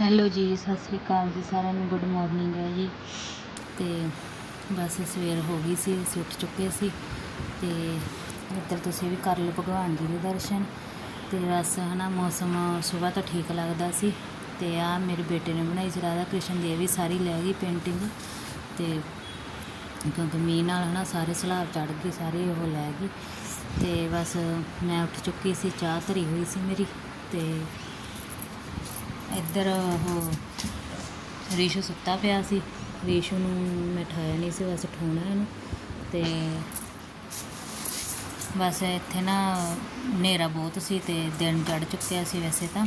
Hello ਜੀ, ਸਤਿ ਸ੍ਰੀ ਅਕਾਲ ਜੀ ਸਾਰਿਆਂ ਨੂੰ ਗੁੱਡ ਮਾਰਨਿੰਗ ਹੈ ਜੀ। ਤੇ ਬਸ ਸਵੇਰ ਹੋ ਗਈ ਸੀ, ਅਸੀਂ ਉੱਠ ਚੁੱਕੇ ਸੀ। ਤੇ ਇੱਧਰ ਤੁਸੀਂ ਵੀ ਕਰ ਲਓ ਭਗਵਾਨ ਜੀ ਦੇ ਦਰਸ਼ਨ। ਤੇ ਬਸ ਹਨਾ, ਮੌਸਮ ਸਵੇਰ ਤੋਂ ਠੀਕ ਲੱਗਦਾ ਸੀ। ਤੇ ਆ ਮੇਰੇ ਬੇਟੇ ਨੇ ਬਣਾਈ ਸੀ ਰਾਧਾ ਕ੍ਰਿਸ਼ਨ ਦੀ, ਇਹ ਵੀ ਸਾਰੀ ਲੈ ਗਈ ਪੇਂਟਿੰਗ ਤੇ ਕਿਉਂਕਿ ਮੀਂਹ ਨਾਲ ਹਨਾ, ਸਾਰੇ ਸਲਾਬ ਚੜ ਗਏ, ਸਾਰੇ ਉਹ ਲੈ ਗਈ ਤੇ ਬਸ ਮੈਂ ਉੱਠ ਚੁੱਕੀ ਸੀ, ਚਾਹ ਧਰੀ ਹੋਈ ਸੀ ਮੇਰੀ। ਤੇ ਇੱਧਰ ਉਹ ਰੀਸ਼ੂ ਸੁੱਤਾ ਪਿਆ ਸੀ। ਰੀਸ਼ੂ ਨੂੰ ਮੈਂ ਉਠਾਇਆ ਨਹੀਂ ਸੀ, ਬਸ ਉਠਾਉਣਾ ਇਹਨੂੰ। ਤੇ ਬਸ ਇੱਥੇ ਨਾ ਹਨੇਰਾ ਬਹੁਤ ਸੀ ਤੇ ਦਿਨ ਚੜ ਚੁੱਕਿਆ ਸੀ ਵੈਸੇ ਤਾਂ।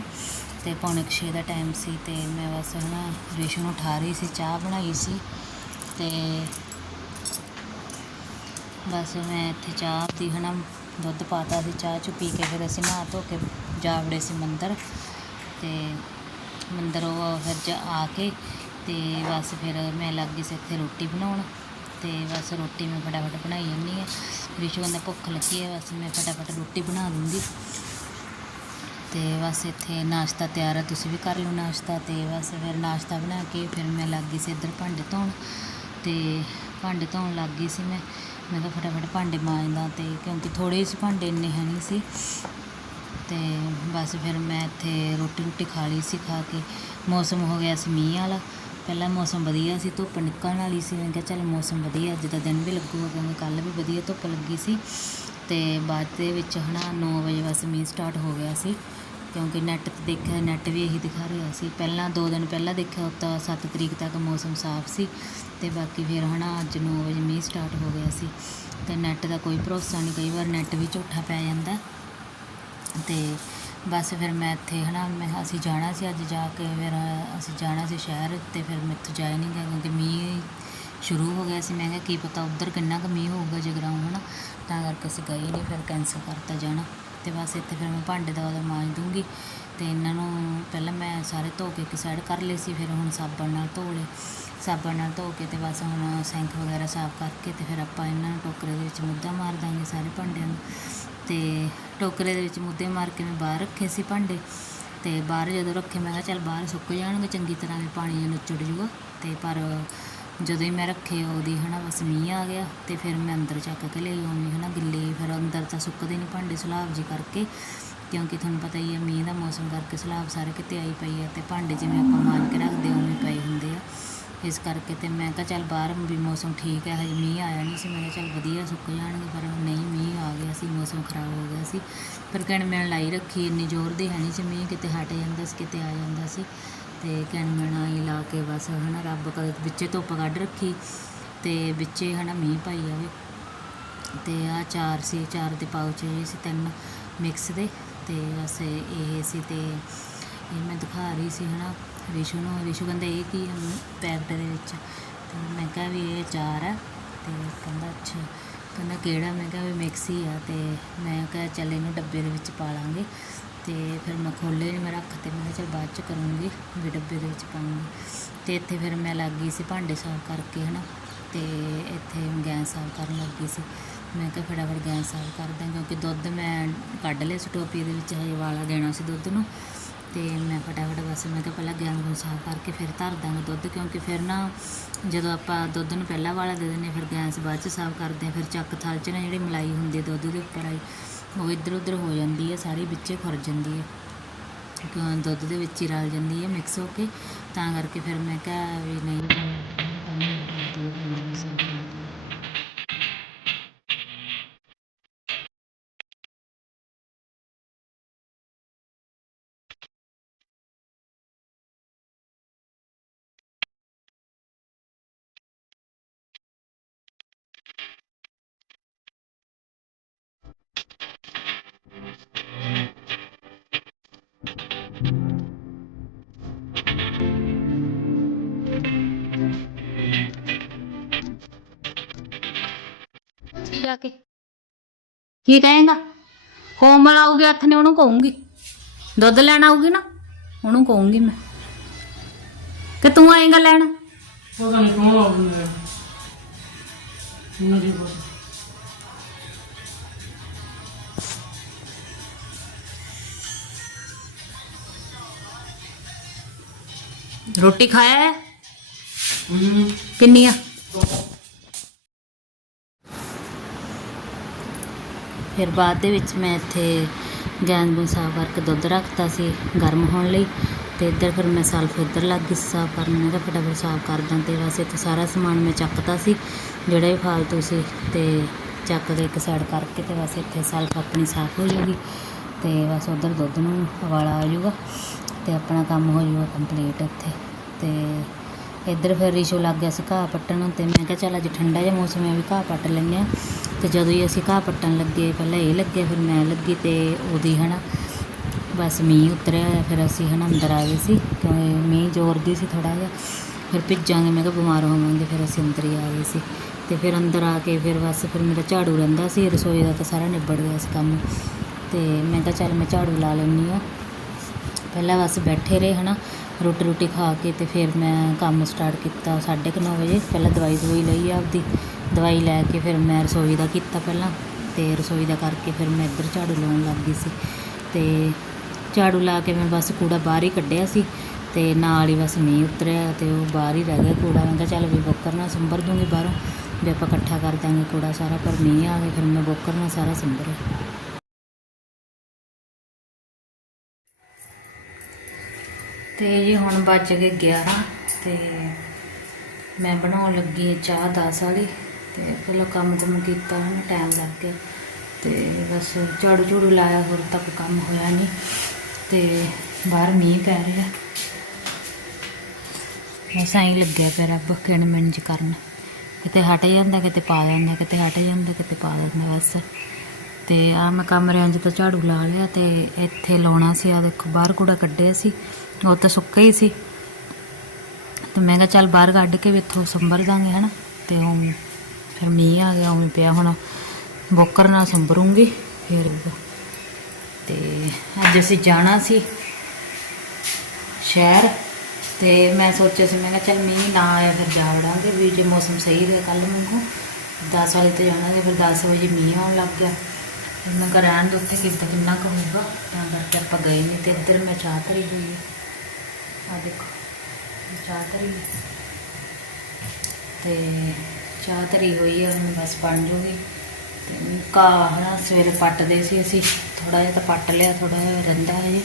ਤੇ ਪੌਣੇ ਕੁ ਛੇ ਦਾ ਟਾਈਮ ਸੀ ਤੇ ਮੈਂ ਬਸ ਨਾ ਰੀਸ਼ੂ ਨੂੰ ਉਠਾ ਰਹੀ ਸੀ, ਚਾਹ ਬਣਾਈ ਸੀ। ਤੇ ਬਸ ਮੈਂ ਇੱਥੇ ਚਾਹ ਦੀ ਹਨਾ ਦੁੱਧ ਪਾਤਾ ਸੀ, ਚਾਹ ਚ ਪੀ ਕੇ ਫਿਰ ਅਸੀਂ ਨਹਾ ਧੋ ਕੇ ਜਾ ਵੜੇ ਸੀ ਮੰਦਰ। ਤੇ ਮੰਦਰ ਉਹ ਫਿਰ ਜਾ ਆ ਕੇ ਅਤੇ ਬਸ ਫਿਰ ਮੈਂ ਲੱਗ ਗਈ ਸੀ ਇੱਥੇ ਰੋਟੀ ਬਣਾਉਣ ਅਤੇ ਬਸ ਰੋਟੀ ਮੈਂ ਫਟਾਫਟ ਬਣਾਈ ਜਾਂਦੀ ਹਾਂ। ਰਿਸ਼ੂ ਕਹਿੰਦਾ ਭੁੱਖ ਲੱਗੀ ਹੈ, ਬਸ ਮੈਂ ਫਟਾਫਟ ਰੋਟੀ ਬਣਾ ਦੂੰਗੀ ਤੇ ਬਸ ਇੱਥੇ ਨਾਸ਼ਤਾ ਤਿਆਰ ਹੈ ਤੁਸੀਂ ਵੀ ਕਰ ਲਓ ਨਾਸ਼ਤਾ ਤੇ ਬਸ ਫਿਰ ਨਾਸ਼ਤਾ ਬਣਾ ਕੇ ਫਿਰ ਮੈਂ ਲੱਗ ਗਈ ਸੀ ਇੱਧਰ ਭਾਂਡੇ ਧੋਣ। ਤੇ ਭਾਂਡੇ ਧੋਣ ਲੱਗ ਗਈ ਸੀ ਮੈਂ ਮੈਂ ਕਿਹਾ ਫਟਾਫਟ ਭਾਂਡੇ ਮਾਂਜਦਾ ਤੇ ਕਿਉਂਕਿ ਥੋੜੇ ਜਿਹੇ ਭਾਂਡੇ ਇੰਨੇ ਹੈ ਨਹੀਂ ਸੀ। ਅਤੇ ਬਸ ਫਿਰ ਮੈਂ ਇੱਥੇ ਰੋਟੀ ਰੋਟੀ ਖਾ ਲਈ ਸੀ, ਖਾ ਕੇ ਮੌਸਮ ਹੋ ਗਿਆ ਸੀ ਮੀਂਹ ਵਾਲਾ। ਪਹਿਲਾਂ ਮੌਸਮ ਵਧੀਆ ਸੀ, ਧੁੱਪ ਨਿਕਲਣ ਵਾਲੀ ਸੀ। ਮੈਂ ਕਿਹਾ ਚੱਲ ਮੌਸਮ ਵਧੀਆ, ਅੱਜ ਦਾ ਦਿਨ ਵੀ ਲੱਗੂਗਾ, ਕਿਉਂਕਿ ਕੱਲ੍ਹ ਵੀ ਵਧੀਆ ਧੁੱਪ ਲੱਗੀ ਸੀ। ਤੇ ਬਾਅਦ ਦੇ ਵਿੱਚ ਹਨਾ 9 ਵਜੇ ਬਸ ਮੀਂਹ ਸਟਾਰਟ ਹੋ ਗਿਆ ਸੀ, ਕਿਉਂਕਿ ਨੈੱਟ ਤੇ ਦੇਖਿਆ ਨੈੱਟ ਵੀ ਇਹੀ ਦਿਖਾ ਰਿਹਾ ਸੀ। ਪਹਿਲਾਂ 2 ਦਿਨ ਪਹਿਲਾਂ ਦੇਖਿਆ, ਤਾਂ 7 ਤਰੀਕ ਤੱਕ ਮੌਸਮ ਸਾਫ਼ ਸੀ ਤੇ ਬਾਕੀ ਫਿਰ ਹਨਾ ਅੱਜ 9 ਵਜੇ ਮੀਂਹ ਸਟਾਰਟ ਹੋ ਗਿਆ ਸੀ। ਤੇ ਨੈੱਟ ਦਾ ਕੋਈ ਭਰੋਸਾ ਨਹੀਂ, ਕਈ ਵਾਰ ਨੈੱਟ ਵੀ ਝੂਠਾ ਪੈ ਜਾਂਦਾ। ਅਤੇ ਬਸ ਫਿਰ ਮੈਂ ਇੱਥੇ ਹੈ ਨਾ ਮੈਂ, ਅਸੀਂ ਜਾਣਾ ਸੀ ਅੱਜ ਜਾ ਕੇ, ਫਿਰ ਅਸੀਂ ਜਾਣਾ ਸੀ ਸ਼ਹਿਰ ਅਤੇ ਫਿਰ ਮੈਥੋਂ ਜਾਇਆ ਨਹੀਂ ਗਿਆ ਕਿਉਂਕਿ ਮੀਂਹ ਸ਼ੁਰੂ ਹੋ ਗਿਆ ਸੀ। ਮੈਂ ਕਿਹਾ ਕੀ ਪਤਾ ਉੱਧਰ ਕਿੰਨਾ ਕੁ ਮੀਂਹ ਹੋਊਗਾ ਜਗਰਾਉਂ ਨਾ ਤਾਂ ਕਰਕੇ ਅਸੀਂ ਗਏ ਨਹੀਂ, ਫਿਰ ਕੈਂਸਲ ਕਰਤਾ ਜਾਣਾ। ਅਤੇ ਬਸ ਇੱਥੇ ਫਿਰ ਮੈਂ ਭਾਂਡੇ ਦਾ ਉਹਦਾ ਮਾਂਜ ਦੂੰਗੀ ਅਤੇ ਇਹਨਾਂ ਨੂੰ ਪਹਿਲਾਂ ਮੈਂ ਸਾਰੇ ਧੋ ਕੇ ਇੱਕ ਸਾਈਡ ਕਰ ਲਏ ਸੀ, ਫਿਰ ਹੁਣ ਸਾਬਣ ਨਾਲ ਧੋ ਲਏ। ਸਾਬਣ ਨਾਲ ਧੋ ਕੇ ਅਤੇ ਬਸ ਹੁਣ ਸਿੰਕ ਵਗੈਰਾ ਸਾਫ਼ ਕਰਕੇ ਅਤੇ ਫਿਰ ਆਪਾਂ ਇਹਨਾਂ ਨੂੰ ਟੋਕਰੇ ਦੇ ਵਿੱਚ ਮੁੱਦਾ ਮਾਰ ਦਾਂਗੇ ਸਾਰੇ ਭਾਂਡਿਆਂ ਨੂੰ। ਤੇ ਟੋਕਰੇ ਦੇ ਵਿੱਚ ਮੁੱਦੇ ਮਾਰ ਕੇ ਮੈਂ ਬਾਹਰ ਰੱਖੇ ਸੀ ਭਾਂਡੇ। ਤੇ ਬਾਹਰ ਜਦੋਂ ਰੱਖੇ, ਮੈਂ ਕਿਹਾ ਚੱਲ ਬਾਹਰ ਸੁੱਕ ਜਾਣਗੇ, ਚੰਗੀ ਤਰ੍ਹਾਂ ਵੀ ਪਾਣੀ ਨੁੱਚੜ ਜੂਗਾ। ਤੇ ਪਰ ਜਦੋਂ ਹੀ ਮੈਂ ਰੱਖੇ, ਉਹਦੀ ਹਨਾ ਬਸ ਮੀਂਹ ਆ ਗਿਆ ਤੇ ਫਿਰ ਮੈਂ ਅੰਦਰ ਚੱਕ ਕੇ ਲਈ ਆਉਣੀ ਹਨਾ ਗਿੱਲੇ। ਫਿਰ ਅੰਦਰ ਤਾਂ ਸੁੱਕਦੇ ਨਹੀਂ ਭਾਂਡੇ ਸੁਲਾਬ ਜੀ ਕਰਕੇ, ਕਿਉਂਕਿ ਤੁਹਾਨੂੰ ਪਤਾ ਹੀ ਹੈ ਮੀਂਹ ਦਾ ਮੌਸਮ ਕਰਕੇ ਸਲਾਬ ਸਾਰੇ ਕਿਤੇ ਆਈ ਪਈ ਹੈ ਤੇ ਭਾਂਡੇ ਜਿਵੇਂ ਆਪਾਂ ਮਾਂਜ ਕੇ ਰੱਖਦੇ ਉਵੇਂ ਪਏ ਹੁੰਦੇ ਆ। ਇਸ ਕਰਕੇ ਤੇ ਮੈਂ ਕਿਹਾ ਚੱਲ ਬਾਹਰ ਵੀ ਮੌਸਮ ਠੀਕ ਹੈ, ਹਜੇ ਮੀਂਹ ਆਇਆ ਨਹੀਂ ਸੀ, ਮੈਂ ਕਿਹਾ ਚੱਲ ਵਧੀਆ ਸੁੱਕ ਜਾਣਗੇ, ਪਰ ਨਹੀਂ, ਮੀਂਹ ਆ ਗਿਆ ਸੀ, ਮੌਸਮ ਖਰਾਬ ਹੋ ਗਿਆ ਸੀ। ਪਰ ਕਹਿਣ ਮੈਂ ਲਾਈ ਰੱਖੀ, ਇੰਨੀ ਜ਼ੋਰ ਦੀ ਹੈ ਨਹੀਂ ਸੀ ਮੀਂਹ, ਕਿਤੇ ਹਟ ਜਾਂਦਾ ਸੀ, ਕਿਤੇ ਆ ਜਾਂਦਾ ਸੀ। ਤੇ ਕਹਿਣ ਮੈਂ ਆਈ ਲਾ ਕੇ ਬਸ ਹਨਾ, ਰੱਬ ਕਦੇ ਵਿੱਚੇ ਧੁੱਪ ਕੱਢ ਰੱਖੀ ਤੇ ਵਿੱਚੇ ਹਨਾ ਮੀਂਹ ਪਾਈ ਜਾਵੇ। ਤੇ ਆ ਚਾਰ ਸੀ, ਚਾਰ ਦੇ ਪਾਉਚ ਇਹ ਸੀ, ਤਿੰਨ ਮਿਕਸ ਦੇ। ਤੇ ਬਸ ਇਹ ਸੀ ਤੇ ਇਹ ਮੈਂ ਦਿਖਾ ਰਹੀ ਸੀ ਹਨਾ ਰਿਸ਼ੂ ਨੂੰ, ਰਿਸ਼ੂ ਕਹਿੰਦਾ ਇਹ ਕੀ ਪੈਕਟ ਦੇ ਵਿੱਚ? ਤੇ ਮੈਂ ਕਿਹਾ ਵੀ ਇਹ ਚਾਰ ਆ। ਤੇ ਕਹਿੰਦਾ ਅੱਛਾ। ਕਹਿੰਦਾ ਕਿਹੜਾ? ਮੈਂ ਕਿਹਾ ਵੀ ਮਿਕਸ ਹੀ ਆ। ਤੇ ਮੈਂ ਕਿਹਾ ਚੱਲ ਇਹਨੂੰ ਡੱਬੇ ਦੇ ਵਿੱਚ ਪਾ ਲਾਂਗੇ। ਤੇ ਫਿਰ ਮੈਂ ਖੋਲ੍ਹੇ ਨਹੀਂ ਮੈਂ ਰੱਖ ਤੇ ਮੈਂ ਕਿਹਾ ਚੱਲ ਬਾਅਦ ਚ ਕਰੂੰਗੀ ਵੀ ਡੱਬੇ ਦੇ ਵਿੱਚ ਪਾਉਂਗੀ ਤੇ ਇੱਥੇ ਫਿਰ ਮੈਂ ਲੱਗ ਗਈ ਸੀ ਭਾਂਡੇ ਸਾਫ਼ ਕਰਕੇ, ਹਨਾ। ਤੇ ਇੱਥੇ ਗੈਸ ਸਾਫ਼ ਕਰਨ ਲੱਗੀ ਸੀ। ਮੈਂ ਕਿਹਾ ਫਟਾਫਟ ਗੈਸ ਸਾਫ਼ ਕਰਦਾ ਕਿਉਂਕਿ ਦੁੱਧ ਮੈਂ ਕੱਢ ਲਿਆ ਸੀ ਟੋਪੀ ਦੇ ਵਿੱਚ, ਹਜੇ ਵਾਲਾ ਦੇਣਾ ਸੀ ਦੁੱਧ ਨੂੰ। ਅਤੇ ਮੈਂ ਫਟਾਫਟ ਬਸ ਮੈਂ ਕਿਹਾ ਪਹਿਲਾਂ ਗੈਸ ਨੂੰ ਸਾਫ਼ ਕਰਕੇ ਫਿਰ ਧਰ ਦਾਂਗੇ ਦੁੱਧ ਕਿਉਂਕਿ ਫਿਰ ਨਾ ਜਦੋਂ ਆਪਾਂ ਦੁੱਧ ਨੂੰ ਪਹਿਲਾਂ ਵਾਲਾ ਦੇ ਦਿੰਦੇ ਹਾਂ, ਫਿਰ ਗੈਸ ਬਾਅਦ ਚ ਸਾਫ਼ ਕਰਦੇ ਹਾਂ ਫਿਰ ਚੱਕ ਥਲ ਚ ਨਾ ਜਿਹੜੀ ਮਲਾਈ ਹੁੰਦੀ ਹੈ ਦੁੱਧ ਦੇ ਉੱਪਰ ਆਈ ਉਹ ਇੱਧਰ ਉੱਧਰ ਹੋ ਜਾਂਦੀ ਹੈ ਸਾਰੀ ਵਿੱਚੇ ਖੁਰ ਜਾਂਦੀ ਹੈ। ਕਿਉਂ ਦੁੱਧ ਦੇ ਵਿੱਚ ਹੀ ਰਲ ਜਾਂਦੀ ਹੈ ਮਿਕਸ ਹੋ ਕੇ। ਤਾਂ ਕਰਕੇ ਫਿਰ ਮੈਂ ਕਿਹਾ ਵੀ ਨਹੀਂ ਜਾ ਕੇ। ਕੀ ਕਹੇਗਾ? ਕੋਮਲ ਆਊਗੀ ਹੱਥ ਨੇ ਉਹਨੂੰ ਕਹੂੰਗੀ। ਦੁੱਧ ਲੈਣ ਆਊਗੀ ਨਾ ਉਹਨੂੰ ਕਹੂੰਗੀ ਮੈਂ। ਕਿ ਤੂੰ ਆਏਗਾ ਲੈਣ? ਪਤਾ ਨਹੀਂ ਕੌਣ ਆਉਂਦਾ ਨਹੀਂ ਪਤਾ। ਰੋਟੀ ਖਾਇਆ ਹੈ? ਹੂੰ। ਕਿੰਨੀਆਂ? ਫਿਰ ਬਾਅਦ ਦੇ ਵਿੱਚ ਮੈਂ ਇੱਥੇ ਗੈਸ ਨੂੰ ਸਾਫ਼ ਕਰਕੇ ਦੁੱਧ ਰੱਖਤਾ ਸੀ, ਗਰਮ ਹੋਣ ਲਈ ਅਤੇ ਇੱਧਰ ਫਿਰ ਮੈਂ ਸਲਫ ਇੱਧਰ ਲੱਗ ਗਈ ਸਾਫ਼ ਕਰਨ। ਮੈਂ ਕਿਹਾ ਫਟਾਫਟ ਸਾਫ਼ ਕਰ ਅਤੇ ਬਸ ਇੱਥੇ ਸਾਰਾ ਸਮਾਨ ਮੈਂ ਚੱਕਤਾ ਸੀ, ਜਿਹੜਾ ਵੀ ਫਾਲਤੂ ਸੀ ਅਤੇ ਚੱਕ ਕੇ ਇੱਕ ਸਾਈਡ ਕਰਕੇ ਅਤੇ ਬਸ ਇੱਥੇ ਸਲਫ ਆਪਣੀ ਸਾਫ਼ ਹੋ ਜਾਊਗੀ ਅਤੇ ਬਸ ਉੱਧਰ ਦੁੱਧ ਨੂੰ ਉਬਾਲਾ ਆ ਜੂਗਾ ਅਤੇ ਆਪਣਾ ਕੰਮ ਹੋ ਜੂਗਾ ਕੰਪਲੀਟ ਇੱਥੇ। ਅਤੇ ਇੱਧਰ ਫਿਰ ਰਿਸ਼ੂ ਲੱਗ ਗਿਆ ਸੀ ਘਾਹ ਪੱਟਣ ਅਤੇ ਮੈਂ ਕਿਹਾ ਚੱਲ ਅੱਜ ਠੰਡਾ ਜਿਹਾ ਮੌਸਮ ਹੈ, ਵੀ ਘਾਹ ਪੱਟ ਲੈਂਦੇ ਹਾਂ। ਤੇ ਜਦੋਂ ਹੀ ਅਸੀਂ ਘਾਹ ਪੱਟਣ ਲੱਗੇ, ਪਹਿਲਾਂ ਇਹ ਲੱਗੇ, ਫਿਰ ਮੈਂ ਲੱਗੀ ਤੇ ਉਹਦੀ ਹਨਾ, ਬਸ ਮੀਂਹ ਉਤਰਿਆ ਫਿਰ ਅਸੀਂ ਹਨਾ ਅੰਦਰ ਆ ਗਏ ਸੀ ਕਿਉਂਕਿ ਮੀਂਹ ਜ਼ੋਰ ਦੀ ਸੀ ਥੋੜਾ ਜਿਹਾ, ਫਿਰ ਭਿੱਜਾਂਗੇ, ਮੈਂ ਕਿਹਾ ਬਿਮਾਰ ਹੋਵਾਂਗੇ, ਫਿਰ ਅਸੀਂ ਅੰਦਰ ਹੀ ਆ ਗਏ ਸੀ। ਤੇ ਫਿਰ ਅੰਦਰ ਆ ਕੇ ਫਿਰ ਬਸ ਫਿਰ ਮੇਰਾ ਝਾੜੂ ਰਹਿੰਦਾ ਸੀ, ਰਸੋਈ ਦਾ ਤਾਂ ਸਾਰਾ ਨਿਬੜ ਗਿਆ ਸੀ ਕੰਮ। ਤੇ ਮੈਂ ਕਿਹਾ ਚੱਲ ਮੈਂ ਝਾੜੂ ਲਾ ਲੈਂਦੀ ਹਾਂ। ਪਹਿਲਾਂ ਬਸ ਬੈਠੇ ਰਹੇ ਹਨਾ ਰੋਟੀ ਰੋਟੀ ਖਾ ਕੇ ਤੇ ਫਿਰ ਮੈਂ ਕੰਮ ਸਟਾਰਟ ਕੀਤਾ 9:30 ਵਜੇ, ਪਹਿਲਾਂ ਦਵਾਈ ਦਵਾਈ ਲਈ ਆਪਦੀ। ਦਵਾਈ ਲੈ ਕੇ ਫਿਰ ਮੈਂ ਰਸੋਈ ਦਾ ਕੀਤਾ ਪਹਿਲਾਂ ਅਤੇ ਰਸੋਈ ਦਾ ਕਰਕੇ ਫਿਰ ਮੈਂ ਇੱਧਰ ਝਾੜੂ ਲਾਉਣ ਲੱਗ ਗਈ ਸੀ ਅਤੇ ਝਾੜੂ ਲਾ ਕੇ ਮੈਂ ਬਸ ਕੂੜਾ ਬਾਹਰ ਹੀ ਕੱਢਿਆ ਸੀ ਅਤੇ ਨਾਲ ਹੀ ਬਸ ਮੀਂਹ ਉਤਰਿਆ ਅਤੇ ਉਹ ਬਾਹਰ ਹੀ ਰਹਿ ਗਿਆ ਕੂੜਾ। ਮੈਂ ਕਿਹਾ ਚੱਲ ਵੀ ਬੋਕਰ ਨਾਲ ਸੰਭਰ ਦੂੰਗੀ ਬਾਹਰੋਂ, ਵੀ ਆਪਾਂ ਇਕੱਠਾ ਕਰ ਦਾਂਗੇ ਕੂੜਾ ਸਾਰਾ, ਪਰ ਮੀਂਹ ਆ ਗਿਆ, ਫਿਰ ਮੈਂ ਬੋਕਰ ਨਾਲ ਸਾਰਾ ਸੰਭਰਿਆ। ਤੇ ਜੀ ਹੁਣ ਵੱਜ ਗਏ 11 ਤੇ ਮੈਂ ਬਣਾਉਣ ਲੱਗੀ ਚਾਹ 10 ਵਾਲੀ। ਤੇ ਪਹਿਲਾਂ ਕੰਮ ਕੁਮ ਕੀਤਾ ਉਹਨੂੰ ਟਾਈਮ ਲੱਗ ਗਿਆ। ਤੇ ਬਸ ਝਾੜੂ ਝੂੜੂ ਲਾਇਆ, ਹੋਰ ਤੱਕ ਕੰਮ ਹੋਇਆ ਨਹੀਂ ਤੇ ਬਾਹਰ ਮੀਂਹ ਪੈ ਰਿਹਾ। ਬਸ ਐਂ ਹੀ ਲੱਗਿਆ ਪਿਆ ਰੱਬ, ਕਿਣ ਮਿੰਜ ਕਰਨ। ਕਿਤੇ ਹਟ ਜਾਂਦਾ, ਕਿਤੇ ਪਾ ਜਾਂਦਾ ਕਿਤੇ ਹਟ ਜਾਂਦਾ, ਕਿਤੇ ਪਾ ਦਿੰਦਾ ਬਸ। ਤੇ ਆ ਮੈਂ ਕਮਰਿਆਂ 'ਚ ਤਾਂ ਝਾੜੂ ਲਾ ਲਿਆ ਤੇ ਇੱਥੇ ਲਾਉਣਾ ਸੀ ਆ ਦੇਖੋ, ਬਾਹਰ ਕੂੜਾ ਕੱਢਿਆ ਸੀ। ਉਹ ਤਾਂ ਸੁੱਕਾ ਹੀ ਸੀ। ਤੇ ਮੈਂ ਕਿਹਾ ਚੱਲ ਬਾਹਰ ਕੱਢ ਕੇ ਵੀ ਇੱਥੋਂ ਸੰਭਰ ਦਾਂਗੇ, ਹਨਾ। ਤੇ ਉਹ ਫਿਰ ਮੀਂਹ ਆ ਗਿਆ, ਉਵੇਂ ਪਿਆ ਹੁਣ। ਬੋਕਰ ਨਾਲ ਸੰਭਰੂੰਗੀ, ਫਿਰ ਤੇ ਅੱਜ ਅਸੀਂ ਜਾਣਾ ਸੀ ਸ਼ਹਿਰ, ਤੇ ਮੈਂ ਸੋਚਿਆ ਸੀ, ਮੈਂ ਕਿਹਾ ਚੱਲ ਮੀਂਹ ਨਾ ਆਇਆ ਫਿਰ ਜਾ ਵੜਾਂਗੇ ਵੀ ਜੇ ਮੌਸਮ ਸਹੀ ਰਿਹਾ ਕੱਲ ਨੂੰ 10 ਵਜੇ ਤੇ ਸੀ, ਫਿਰ 10 ਵਜੇ ਮੀਂਹ ਆਉਣ ਲੱਗ ਗਿਆ। ਫਿਰ ਮੈਂ ਰਹਿਣ ਦੋ ਉੱਥੇ ਕਿੱਦਾਂ ਕਿੰਨਾ ਕੁ ਹੋਊਗਾ। ਤਾਂ ਕਰਕੇ ਆਪਾਂ ਗਏ ਨਹੀਂ ਤੇ ਇੱਧਰ ਮੈਂ ਚਾਹ ਧਰੀ ਹੋਈ ਆ। ਦੇਖੋ ਚਾਹ ਧਰੀ ਹੈ। ਤੇ ਚਾਹ ਧਰੀ ਹੋਈ ਆ ਹੁਣ ਬਸ ਬਣ ਜੂਗੀ ਤੇ ਕਾ ਹਨਾ, ਸਵੇਰੇ ਪੱਟਦੇ ਸੀ ਅਸੀਂ। ਥੋੜਾ ਜਿਹਾ ਤਾਂ ਪੱਟ ਲਿਆ ਥੋੜਾ ਜਿਹਾ ਰਹਿੰਦਾ ਹੈ ਜੀ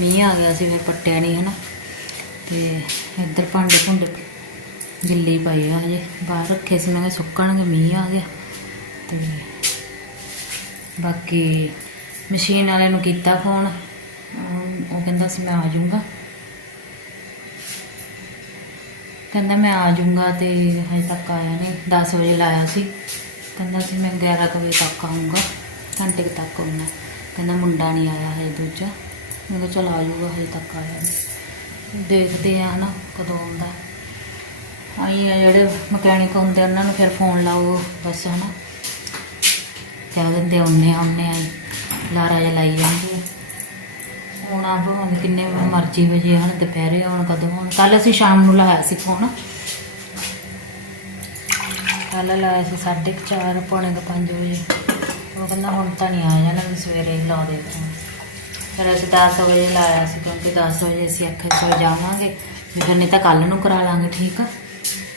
ਮੀਂਹ ਆ ਗਿਆ ਸੀ, ਫਿਰ ਪੱਟਿਆ ਨਹੀਂ ਹਨਾ। ਤੇ ਇੱਧਰ ਭਾਂਡੇ ਭੁੰਡੇ ਗਿੱਲੇ ਹੀ ਪਏ ਆ ਹਜੇ। ਬਾਹਰ ਰੱਖੇ ਸੀ, ਮੈਂ ਸੁੱਕਣਗੇ, ਮੀਂਹ ਆ ਗਿਆ। ਤੇ ਬਾਕੀ ਮਸ਼ੀਨ ਵਾਲੇ ਨੂੰ ਕੀਤਾ ਫੋਨ। ਉਹ ਕਹਿੰਦਾ ਸੀ, ਮੈਂ ਆ ਜਾਊਂਗਾ। ਕਹਿੰਦਾ ਮੈਂ ਆ ਜਾਊਂਗਾ ਤੇ ਹਜੇ ਤੱਕ ਆਇਆ ਨਹੀਂ 10 ਵਜੇ ਲਾਇਆ ਸੀ। ਕਹਿੰਦਾ ਸੀ ਮੈਂ 11 ਕੁ ਵਜੇ ਤੱਕ ਆਊਂਗਾ, ਘੰਟੇ ਕੁ ਤੱਕ ਆਉਣਾ ਕਹਿੰਦਾ ਮੁੰਡਾ ਨਹੀਂ ਆਇਆ ਹਜੇ ਦੂਜਾ। ਮੈਂ ਕਿਹਾ ਚਲ ਆ ਜਾਊਗਾ, ਹਜੇ ਤੱਕ ਆਇਆ ਨਹੀਂ। ਦੇਖਦੇ ਆ ਨਾ ਕਦੋਂ ਆਉਂਦਾ। ਆਈ ਆ ਜਿਹੜੇ ਮਕੈਨਿਕ ਹੁੰਦੇ ਉਹਨਾਂ ਨੂੰ ਫਿਰ ਫੋਨ ਲਾਓ, ਬਸ ਹਨਾ। ਕਹਿ ਦਿੰਦੇ ਆਉਨੇ ਆਉਨੇ ਆ ਲਾਰਾ ਜਿਹਾ ਲਾਈ ਜਾਂਦੇ ਆ ਹੁਣ ਆ ਕਿੰਨੇ ਮਰਜ਼ੀ ਵਜੇ ਹਨ ਦੁਪਹਿਰੇ ਆਉਣ, ਕਦੋਂ ਆਉਣ। ਕੱਲ ਅਸੀਂ ਸ਼ਾਮ ਨੂੰ ਲਾਇਆ ਸੀ ਫੋਨ। ਕੱਲ ਲਾਇਆ ਸੀ 4:30 ਪੌਣੇ ਕੁ ਪੰਜ ਵਜੇ। ਉਹ ਕਹਿੰਦਾ ਹੁਣ ਤਾਂ ਨਹੀਂ ਆ ਜਾਣਾ ਵੀ ਸਵੇਰੇ ਹੀ ਲਾ ਦੇ ਫੋਨ। ਫਿਰ ਅਸੀਂ 10 ਵਜੇ ਲਾਇਆ ਸੀ, ਕਿਉਂਕਿ 10 ਵਜੇ ਅਸੀਂ ਅੱਖੇ ਸੋ ਜਾਵਾਂਗੇ। ਫਿਰ ਨਹੀਂ ਤਾਂ ਕੱਲ ਨੂੰ ਕਰਾ ਲਾਂਗੇ, ਠੀਕ ਆ?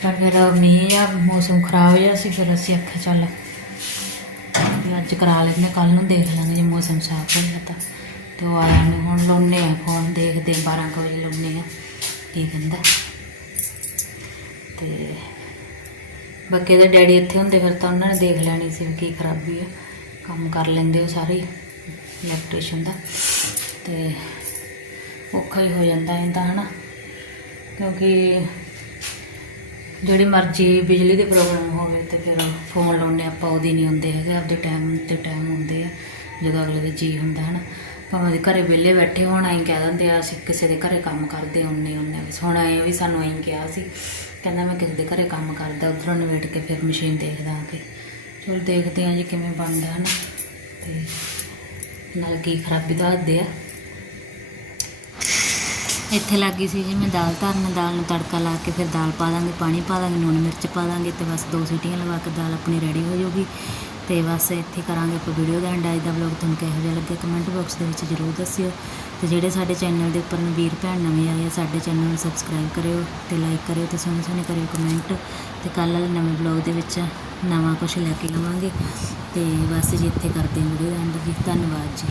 ਪਰ ਫਿਰ ਮੀਂਹ ਆ, ਮੌਸਮ ਖਰਾਬ ਜਿਹਾ ਸੀ, ਫਿਰ ਅਸੀਂ ਅੱਖੇ ਚੱਲ ਅੱਜ ਕਰਾ ਲੈਂਦੇ ਕੱਲ ਨੂੰ ਦੇਖ ਲਾਂਗੇ ਜੇ ਮੌਸਮ ਸਾਫ਼ ਹੋਇਆ ਤਾਂ। ਤੇ ਉਹ ਆਇਆ ਨਹੀਂ ਹੁਣ ਲਾਉਨੇ ਆ ਫੋਨ ਦੇਖਦੇ 12 ਕੁ ਵਜੇ ਲਾਉਨੇ ਆ, ਕੀ ਕਹਿੰਦਾ। ਤੇ ਬਾਕੀ ਦੇ ਡੈਡੀ ਇੱਥੇ ਹੁੰਦੇ ਫਿਰ ਤਾਂ ਉਹਨਾਂ ਨੇ ਦੇਖ ਲੈਣੀ ਸੀ ਵੀ ਕੀ ਖਰਾਬੀ ਆ। ਕੰਮ ਕਰ ਲੈਂਦੇ ਉਹ ਸਾਰੇ ਇਲੈਕਟ੍ਰੀਸ਼ੀਅਨ ਦਾ। ਤੇ ਔਖਾ ਹੀ ਹੋ ਜਾਂਦਾ ਇਹ ਤਾਂ, ਹਨਾ। ਕਿਉਂਕਿ ਜਿਹੜੀ ਮਰਜ਼ੀ ਬਿਜਲੀ ਦੀ ਪ੍ਰੋਬਲਮ ਹੋਵੇ ਤੇ ਫਿਰ ਫੋਨ ਲਾਉਣੇ ਆਪਾਂ ਉਹਦੀ ਨਹੀਂ ਹੁੰਦੇ ਹੈਗੇ, ਆਪਦੇ ਟਾਈਮ ਤੇ ਟਾਈਮ ਹੁੰਦੇ ਆ, ਜਦੋਂ ਅਗਲੇ ਦੇ ਜੀ ਹੁੰਦਾ, ਹਨਾ। ਭਾਵੇਂ ਉਹਦੇ ਘਰੇ ਵਿਹਲੇ ਬੈਠੇ ਹੋਣ ਆਈ ਕਹਿ ਦਿੰਦੇ ਆ, ਅਸੀਂ ਕਿਸੇ ਦੇ ਘਰੇ ਕੰਮ ਕਰਦੇ ਹੁੰਨੇ ਹੁੰਨੇ ਵੀ ਹੁਣ ਆਏ ਵੀ ਸਾਨੂੰ ਐਂ ਕਿਹਾ ਸੀ, ਕਹਿੰਦਾ ਮੈਂ ਕਿਸੇ ਦੇ ਘਰੇ ਕੰਮ ਕਰਦਾ, ਉਧਰੋਂ ਨਿਬੇੜ ਕੇ ਫਿਰ ਮਸ਼ੀਨ ਦੇਖਦਾ ਆ ਕੇ। ਚਲੋ ਦੇਖਦੇ ਆ ਜੀ ਕਿਵੇਂ ਬਣਦਾ ਹੈ ਨਾ ਤੇ ਨਾਲ ਕੀ ਖਰਾਬੀ ਦੱਸਦੇ ਆ। ਇੱਥੇ ਲੱਗੀ ਸੀ ਜੀ ਮੈਂ ਦਾਲ ਧਰਨ, ਦਾਲ ਨੂੰ ਤੜਕਾ ਲਾ ਕੇ ਫਿਰ ਦਾਲ ਪਾ ਦਾਂਗੇ, ਪਾਣੀ ਪਾ ਦਾਂਗੇ, ਲੂਣ ਮਿਰਚ ਪਾ ਦਾਂਗੇ ਤੇ ਬਸ ਦੋ ਸੀਟੀਆਂ ਲਵਾ ਕੇ ਦਾਲ ਆਪਣੀ ਰੈਡੀ ਹੋ ਜਾਊਗੀ। ਤੇ ਬਸ ਇੱਥੇ ਕਰਾਂਗੇ ਆਪਾਂ ਵੀਡੀਓ ਦਾ ਐਂਡ ਅੱਜ ਦਾ ਵਲੌਗ ਤੁਹਾਨੂੰ ਕਿਹੋ ਜਿਹਾ ਲੱਗਿਆ ਕਮੈਂਟ ਬਾਕਸ ਦੇ ਵਿੱਚ ਜ਼ਰੂਰ ਦੱਸਿਓ। ਤੇ ਜਿਹੜੇ ਸਾਡੇ ਚੈਨਲ ਦੇ ਉੱਪਰ ਵੀਰ ਭੈਣ ਨਵੇਂ ਆਏ ਆ, ਸਾਡੇ ਚੈਨਲ ਨੂੰ ਸਬਸਕ੍ਰਾਈਬ ਕਰਿਓ ਤੇ ਲਾਈਕ ਕਰਿਓ ਤੇ ਸੋਹਣੇ ਸੋਹਣੇ ਕਰਿਓ ਕਮੈਂਟ ਤੇ ਕੱਲ੍ਹ ਵਾਲੇ ਨਵੇਂ ਵਲੌਗ ਦੇ ਵਿੱਚ ਨਵਾਂ ਕੁਝ ਲੈ ਕੇ ਆਵਾਂਗੇ। ਤੇ ਬਸ ਜੀ ਇੱਥੇ ਕਰਦੇ ਹਾਂ ਵੀਡੀਓ ਦਾ ਐਂਡ ਜੀ। ਧੰਨਵਾਦ ਜੀ।